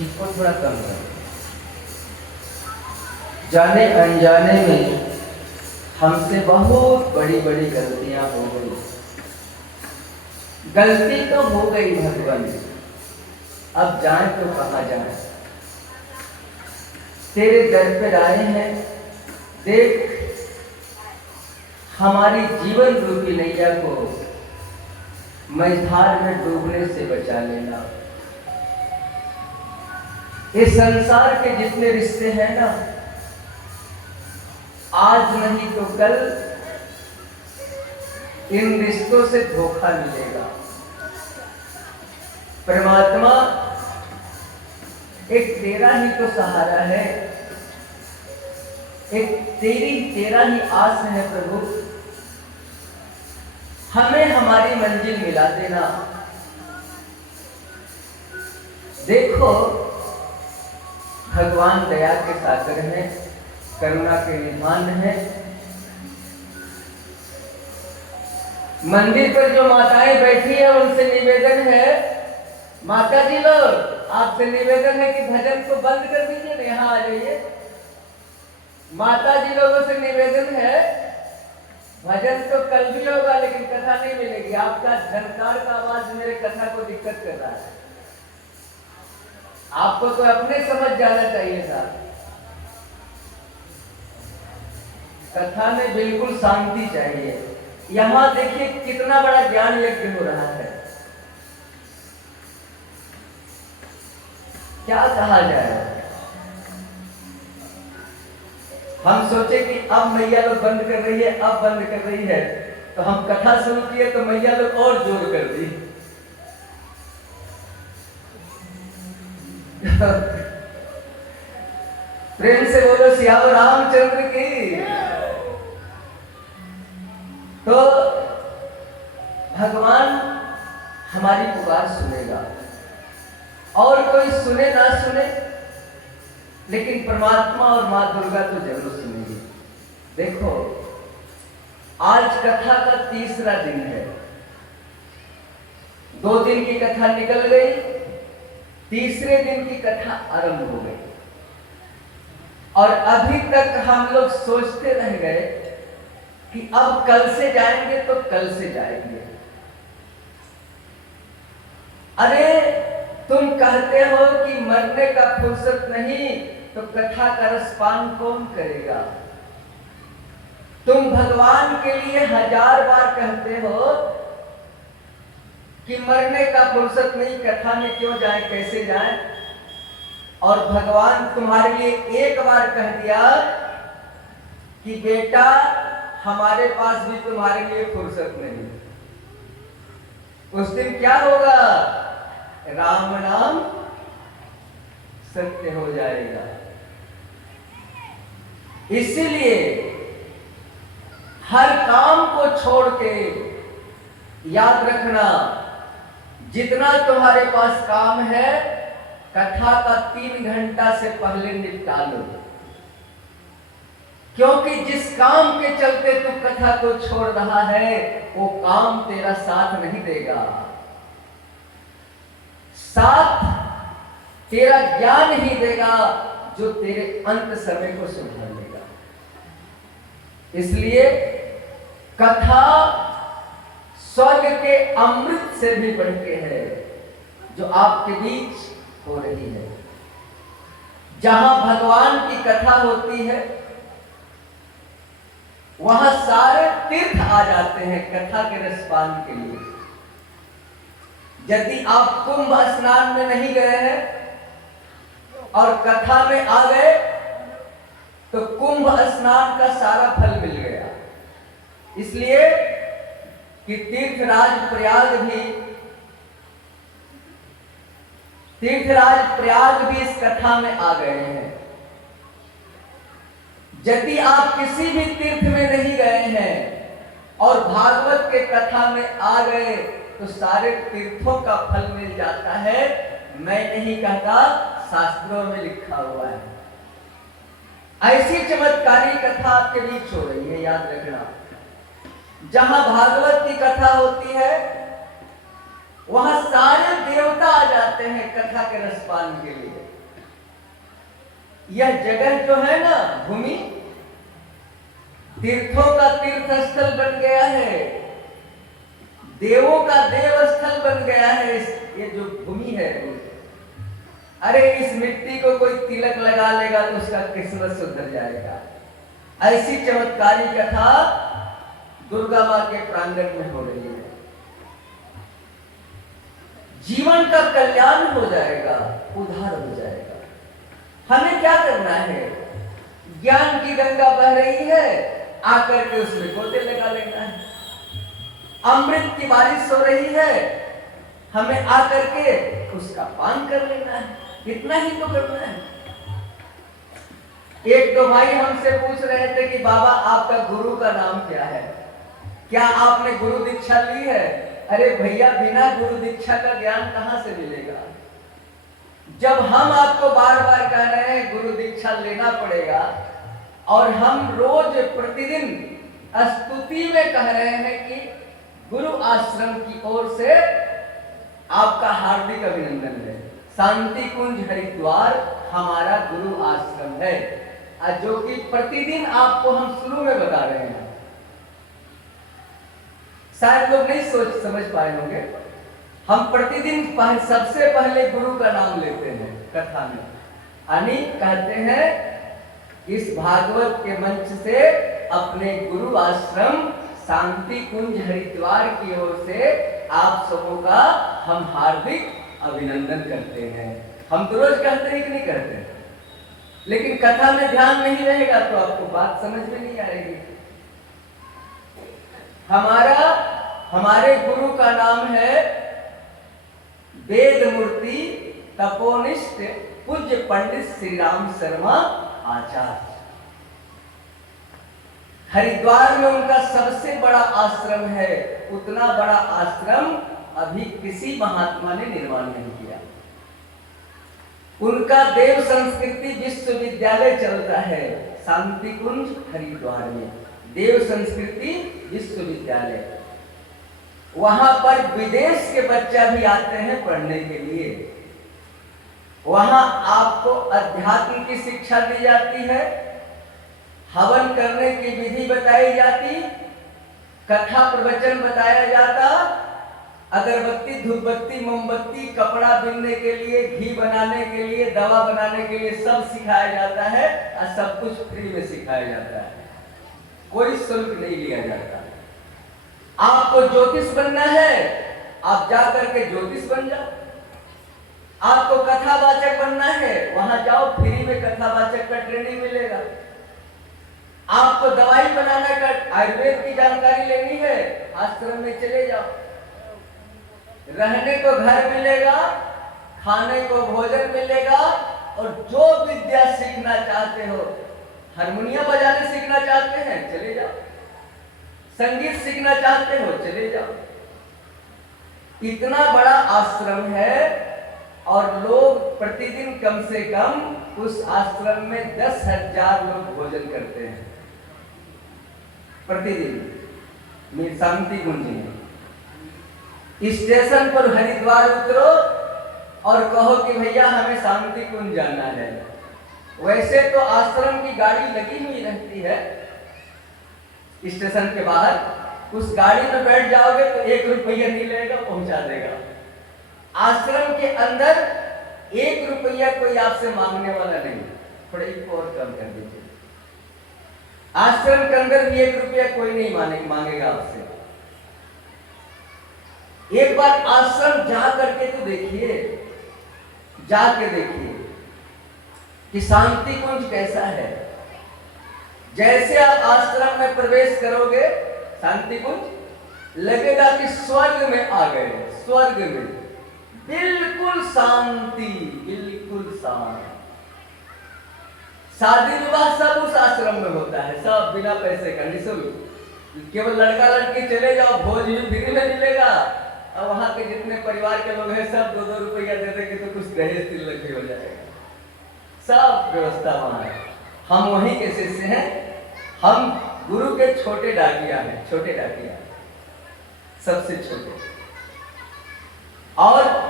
इसको थोड़ा कम करो। जाने अनजाने में हमसे बहुत बड़ी बड़ी गलतियां हो गई। गलती तो हो गई भगवान, अब जाए तो कहाँ जाए। तेरे दर पर आए हैं, देख हमारी जीवन रूपी नैया को मझधार में डूबने से बचा लेना। ये संसार के जितने रिश्ते हैं ना, आज नहीं तो कल इन रिश्तों से धोखा मिलेगा। परमात्मा एक तेरा ही तो सहारा है, एक तेरा ही आस है प्रभु, हमें हमारी मंजिल मिला देना। देखो भगवान दया के सागर हैं, करुणा के निधान हैं। मंदिर पर जो माताएं बैठी है उनसे निवेदन है, माता जी लोग आपसे निवेदन है कि भजन को बंद कर दीजिए, यहाँ आ जाइए। माता जी लोगों से निवेदन है, भजन तो कल भी होगा लेकिन कथा नहीं मिलेगी। आपका झनकार का आवाज मेरे कथा को दिक्कत कर रहा है। आपको तो अपने समझ जाना चाहिए था। कथा में बिल्कुल शांति चाहिए। यहां देखिए कितना बड़ा ज्ञान यज्ञ हो रहा है। क्या कहा जाए, हम सोचे कि अब मैया लोग बंद कर रही है, अब बंद कर रही है, तो हम कथा शुरू किए तो मैया लोग और जोर कर दी। प्रेम से बोलो सियावर रामचंद्र की। तो भगवान हमारी पुकार सुनेगा, और कोई सुने ना सुने, लेकिन परमात्मा और मां दुर्गा तो जरूर सुनेगी। देखो आज कथा का तीसरा दिन है। 2 दिन की कथा निकल गई, तीसरे दिन की कथा आरंभ हो गई, और अभी तक हम लोग सोचते रह गए कि अब कल से जाएंगे तो कल से जाएंगे। अरे तुम कहते हो कि मरने का फुर्सत नहीं, तो कथा का रसपान कौन करेगा। तुम भगवान के लिए 1000 बार कहते हो कि मरने का फुर्सत नहीं, कथा में क्यों जाए, कैसे जाए, और भगवान तुम्हारे लिए एक बार कह दिया कि बेटा हमारे पास भी तुम्हारे लिए फुर्सत नहीं। उस दिन क्या होगा, राम नाम सत्य हो जाएगा। इसीलिए हर काम को छोड़ के याद रखना, जितना तुम्हारे पास काम है कथा का 3 घंटा से पहले निपटा लो, क्योंकि जिस काम के चलते तू कथा को छोड़ रहा है वो काम तेरा साथ नहीं देगा। साथ तेरा ज्ञान ही देगा जो तेरे अंत समय को सुधार लेगा। इसलिए कथा स्वर्ग के अमृत से भी बढ़ के है जो आपके बीच हो रही है। जहां भगवान की कथा होती है वहां सारे तीर्थ आ जाते हैं कथा के रसपान के लिए। यदि आप कुंभ स्नान में नहीं गए हैं और कथा में आ गए तो कुंभ स्नान का सारा फल मिल गया। इसलिए कि तीर्थराज प्रयाग भी इस कथा में आ गए हैं। यदि आप किसी भी तीर्थ में नहीं गए हैं और भागवत के कथा में आ गए तो सारे तीर्थों का फल मिल जाता है। मैं नहीं कहता, शास्त्रों में लिखा हुआ है। ऐसी चमत्कारी कथा आपके बीच हो रही है, याद रखना। जहां भागवत की कथा होती है वहां सारे देवता आ जाते हैं कथा के रसपान के लिए। यह जगह जो है ना, भूमि तीर्थों का तीर्थ स्थल बन गया है, देवों का देव स्थल बन गया है। ये जो भूमि है, अरे इस मिट्टी को कोई तिलक लगा लेगा तो उसका किस्मत सुधर जाएगा। ऐसी चमत्कारी कथा दुर्गा मां के प्रांगण में हो रही है। जीवन का कल्याण हो जाएगा, उद्धार हो जाएगा। हमें क्या करना है? ज्ञान की गंगा बह रही है, आकर के उसमें गोते लगा लेना है। अमृत की बारिश हो रही है, हमें आकर के उसका पान कर लेना है। इतना ही तो करना है। एक दो भाई हमसे पूछ रहे थे कि बाबा आपका गुरु का नाम क्या है, क्या आपने गुरु दीक्षा ली है? अरे भैया, बिना गुरु दीक्षा का ज्ञान कहां से मिलेगा? जब हम आपको बार बार कह रहे हैं गुरु दीक्षा लेना पड़ेगा, और हम रोज प्रतिदिन स्तुति में कह रहे हैं कि गुरु आश्रम की ओर से आपका हार्दिक अभिनंदन है। शांति कुंज हरिद्वार हमारा गुरु आश्रम है, जो कि प्रतिदिन आपको हम शुरू में बता रहे हैं। शायद लोग नहीं सोच समझ पाए होंगे। हम प्रतिदिन सबसे पहले गुरु का नाम लेते हैं कथा में। यानी कहते हैं इस भागवत के मंच से अपने गुरु आश्रम शांति कुंज हरिद्वार की ओर से आप सबों का हम हार्दिक अभिनंदन करते हैं। हम तो रोज कहते हैं कि नहीं कहते? लेकिन कथा में ध्यान नहीं रहेगा तो आपको बात समझ में नहीं आएगी। हमारे गुरु का नाम है वेद मूर्ति तपोनिष्ठ पूज्य पंडित श्री राम शर्मा आचार्य। हरिद्वार में उनका सबसे बड़ा आश्रम है। उतना बड़ा आश्रम अभी किसी महात्मा ने निर्माण नहीं किया। उनका देव संस्कृति विश्वविद्यालय चलता है शांति कुंज हरिद्वार में, देव संस्कृति विश्वविद्यालय। वहां पर विदेश के बच्चा भी आते हैं पढ़ने के लिए। वहां आपको अध्यात्म की शिक्षा दी जाती है, हवन करने की विधि बताई जाती, कथा प्रवचन बताया जाता, अगरबत्ती धूपबत्ती मोमबत्ती कपड़ा बिनने के लिए, घी बनाने के लिए, दवा बनाने के लिए सब सिखाया जाता है, और सब कुछ फ्री में सिखाया जाता है। कोई शुल्क नहीं लिया जाता। आपको ज्योतिष बनना है, आप जा करके ज्योतिष बन जाओ। आपको कथावाचक बनना है, वहां जाओ, फ्री में कथावाचक का ट्रेनिंग मिलेगा। आपको दवाई बनाने का, आयुर्वेद की जानकारी लेनी है, आश्रम में चले जाओ। रहने को घर मिलेगा, खाने को भोजन मिलेगा, और जो विद्या सीखना चाहते हो, हारमोनियम बजाने सीखना चाहते हैं चले जाओ, संगीत सीखना चाहते हो चले जाओ। इतना बड़ा आश्रम है, और लोग प्रतिदिन कम से कम उस आश्रम में 10,000 लोग भोजन करते हैं प्रतिदिन। शांति कुंज में स्टेशन पर हरिद्वार उतरो और कहो कि भैया हमें शांति कुंज जाना है। वैसे तो आश्रम की गाड़ी लगी हुई रहती है स्टेशन के बाहर, उस गाड़ी में बैठ जाओगे तो 1 रुपया नहीं लगेगा, पहुंचा देगा। आश्रम के अंदर 1 रुपया कोई आपसे मांगने वाला नहीं। थोड़ा इसको और कम कर दीजिए। आश्रम के अंदर भी 1 रुपया कोई नहीं मांगेगा आपसे। एक बार आश्रम जा करके तो देखिए, जाके देखिए कि शांति कुंज कैसा है। जैसे आप आश्रम में प्रवेश करोगे शांति कुंज, लगेगा कि स्वर्ग में आ गए। स्वर्ग में बिल्कुल शांति, बिल्कुल शांत। शादी विवाह सब उस आश्रम में होता है, सब बिना पैसे का, निःशुल्क। केवल लड़का लड़की चले जाओ, भोज भी फ्री में मिलेगा, और वहां के जितने परिवार के लोग हैं सब 2-2 रुपया दे देंगे तो कुछ दहेज तिलक भी हो जाएगा। सब व्यवस्था वहां है। हम वहीं के शिष्य हैं, हम गुरु के छोटे डाकिया हैं, छोटे डाकिया, सबसे छोटे। और